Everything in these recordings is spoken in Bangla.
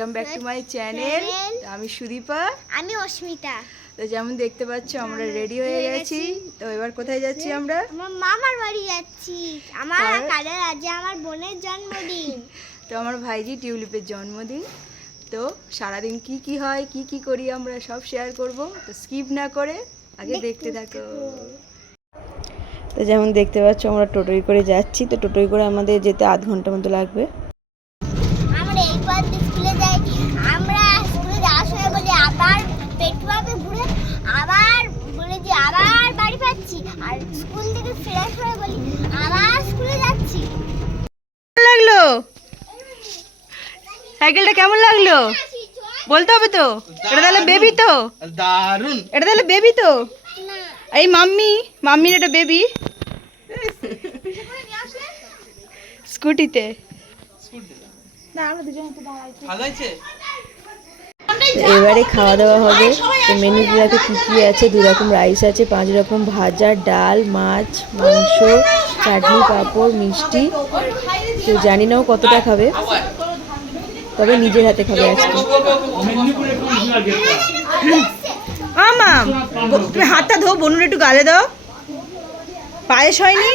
Welcome back to my channel. আমি সুদীপা, আমি অস্মিতা। তো যেমন দেখতে পাচ্ছ আমরা রেডি হয়ে গেছি। তো এবার কোথায় যাচ্ছি আমরা? আমার মামার বাড়ি যাচ্ছি। কাল আজ আমার বোনের জন্মদিন। তো আমার ভাইজি টিউলিপের জন্মদিন। তো সারাদিন কি কি হয়, কি কি করি আমরা সব শেয়ার করব। তো স্কিপ না করে আগে দেখতে থাকো। তো যেমন দেখতে পাচ্ছ আমরা টোটোয় করে যাচ্ছি। তো টোটোয় করে আমাদের যেতে আধ ঘন্টা মতো লাগবে। আমরা এইবার স্কুলে যাই। আমরা স্কুলে যাওয়ার সময় বলি আবার পেট্রোলে ঘুরে আবার বলে যে আবার বাড়ি পাচ্ছি। আর স্কুল থেকে ফেরার সময় বলি আবার স্কুলে যাচ্ছি। কেমন লাগলো সাইকেলটা? কেমন লাগলো বলতে হবে তো। এটা তাহলে বেবি তো? দারুন। এটা তাহলে বেবি তো? এই মাম্মির এটা বেবি। স্কুটিতে এবারে খাওয়া দাওয়া হবে। তো মেনুগুলোতে কী কী আছে? 2 রকম রাইস আছে, 5 রকম ভাজা, ডাল, মাছ, মাংস, চাটনি, পাঁপড়, মিষ্টি। তো জানি নাও কতটা খাবে, তবে নিজের হাতে খাবে আজকে। মাম তুমি হাতটা ধো, বনুর একটু গালে দাও। পায়েস হয়নি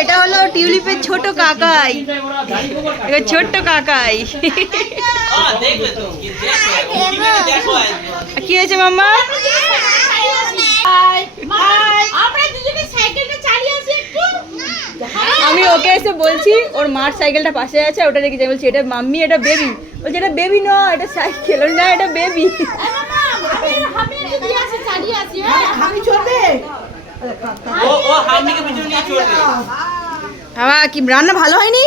এটা হলো টিউলিপের ছোট কাকাই। ছোট্ট কাকাই। কি হয়েছে মাম্মা? আমি ওকে এসে বলছি ওর মার সাইকেলটা পাশে আছে, ওটা দেখে যাই। বলছি এটা মাম্মি, এটা বেবি। বলছি এটা বেবি নয়, এটা সাইকেল না, এটা বেবি। কি রান্না ভালো হয়নি?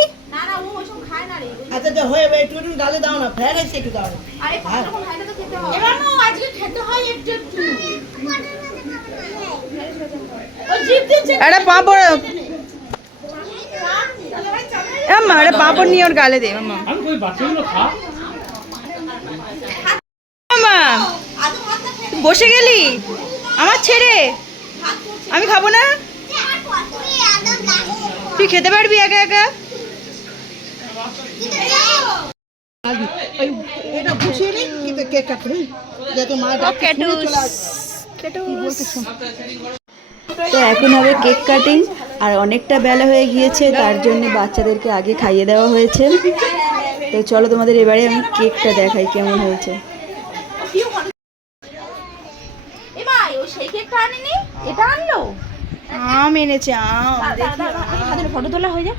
পাঁপড় পাঁপড় নিয়ে ওর গালে দে। বসে গেলি আমার ছেড়ে? আমি খাবো না। তুই খেতে পারবি একা একা? তো এখন হবে কেক কাটিং। আর অনেকটা বেলা হয়ে গিয়েছে, তার জন্য বাচ্চাদেরকে আগে খাইয়ে দেওয়া হয়েছে। তো চলো তোমাদের এবারে আমি কেকটা দেখাই কেমন হয়েছে। আম এনেছে, আম। ফটো তোলা হয়ে যাক।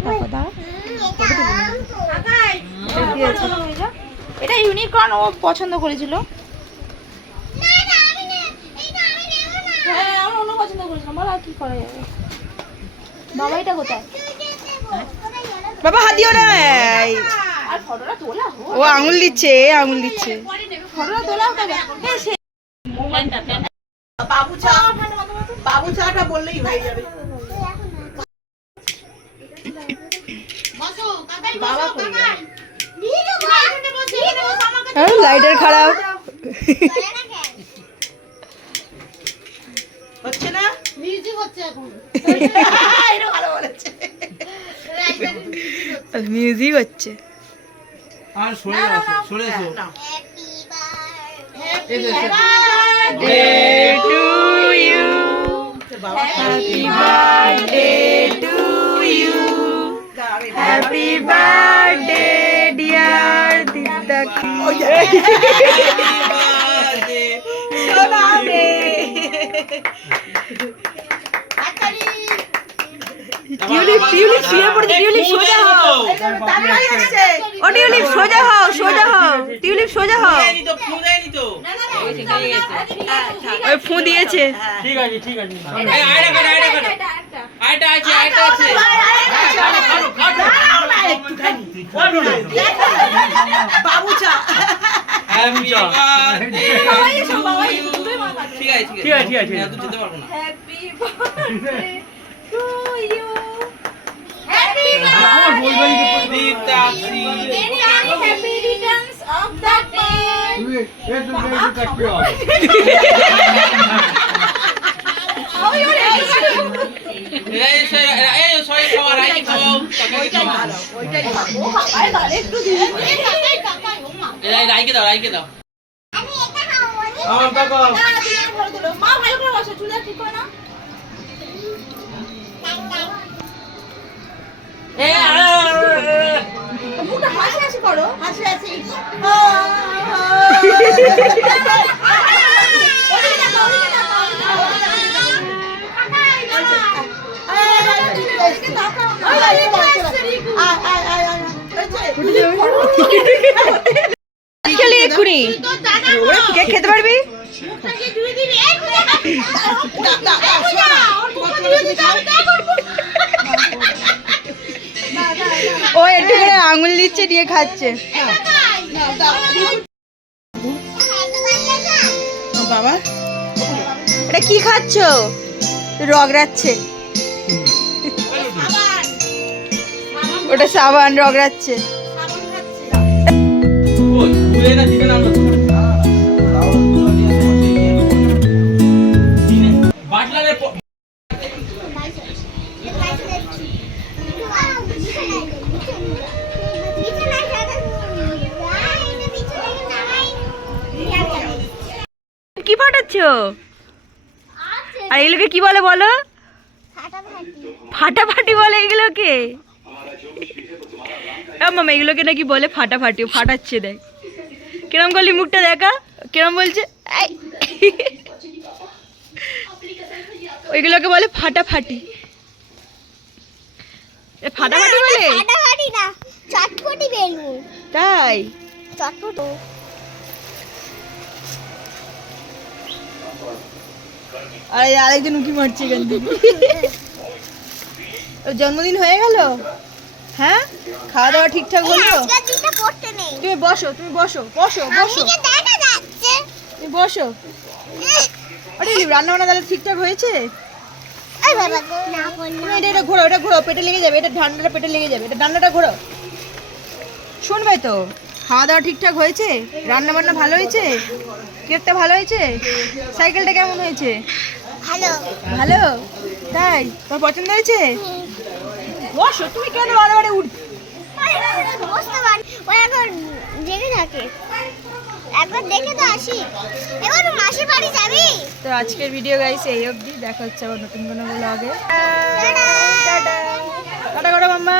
এটা ইউনিকর্ন ও পছন্দ করেছিল। হ্যাঁ আমি অন্য পছন্দ করেছিলাম। বলো কি করা যাবে। বাবা এটা কোথায়? বাবা হাত দিও না। আর ফটোটা তোলা হোক। ও আঙুল দিচ্ছে, আঙুল দিচ্ছে। ফটোটা তোলা হোক। বাবু চাটা বললেই হয়ে যাবে। লাইটার খারাপ হচ্ছে না? মিউজিক হচ্ছে এখন। এটা ভালো বলেছে। মিউজিক হচ্ছে। আর সরে এসো। Happy birthday to you. Happy birthday to you. Happy birthday dear Didaki. Tulip শুয়ে পড়েছে। টিউলিপ সোজা হও। ও টিউলিপ সোজা হও, সোজা হও। টিউলিপ সোজা হও। ওই ফু দিয়েছে। ঠিক আছে ঠিক আছে। বাবুচা ঠিক আছে যেতে পারবো না। আমার বলবেন যে Happy returns of the day. তুমি এত কাটতে হবে। রাইকে দাও রাইকে দাও আমি এটা খাবো বলি আমার কাকা মা ভালো করে বসো, চুলে ঠিক করে না। মুখটা হাসি হাসি করো, হাসি হাসি। ওদিকে তাকাও, ওদিকে তাকাও, ওদিকে তাকাও। খেলি এক্ষুনি কেক খেতে পারবি? ও একটু করে আঙুল দিচ্ছে নিয়ে খাচ্ছে। বাবা এটা কি খাচ্ছ? রগড়াচ্ছে, ওটা সাবান রগড়াচ্ছে। বাটলারে কি ফাটাচ্ছ? আর এগুলোকে কি বলে বলো? ফাটাফাটি বলে এগুলোকে। মামা এগুলোকে নাকি বলে ফাটাফাটি, ফাটাচ্ছে দেখ। কিরম করলি মুখটা দেখা, কিরম বলছে। ওইগুলোকে বলে ফাটাফাটি। ফাটাফাটি বলে? ফাটাফাটি না, চটপটি বেলুন। তাই? চটপটি। আর আরেকজন উঁকি মারছে এখান থেকে। ওর জন্মদিন হয়ে গেল? হ্যাঁ, খাওয়া দাওয়া ঠিকঠাক হলো? আজকের দিনটা পড়তে নেই। তুমি বসো, তুমি বসো, বসো বসো, আমাকে দেখা যাচ্ছে। তুমি বসো। আরে রান্না বান্না তাহলে ঠিকঠাক হয়েছে? এই বাবা গো, না বললাম। তুমি এটা ঘোরাও, এটা ঘোরাও, পেটে লেগে যাবে, এটা ঠান্ডাটা পেটে লেগে যাবে, এটা ডান্ডাটা ঘোরাও। শুনবে তো? খাওয়া দাওয়া ঠিকঠাক হয়েছে? রান্না বান্না ভালো হয়েছে? কেকটা ভালো হয়েছে? সাইকেলটা কেমন হয়েছে? ভালো। ভালো? তাই? তোর পছন্দ হয়েছে? বসো, তুমি কেন বারবার উঠছো? বুঝতে পারি, ও এখন জেগে থাকে। একবার দেখে তো আসি। এবার মাসির বাড়ি যাবি? তো আজকের ভিডিও গাইস এই অবধি, দেখা হচ্ছে আবার নতুন কোনো ব্লগে। টাটা। টাটা টাটা করো মাম্মা।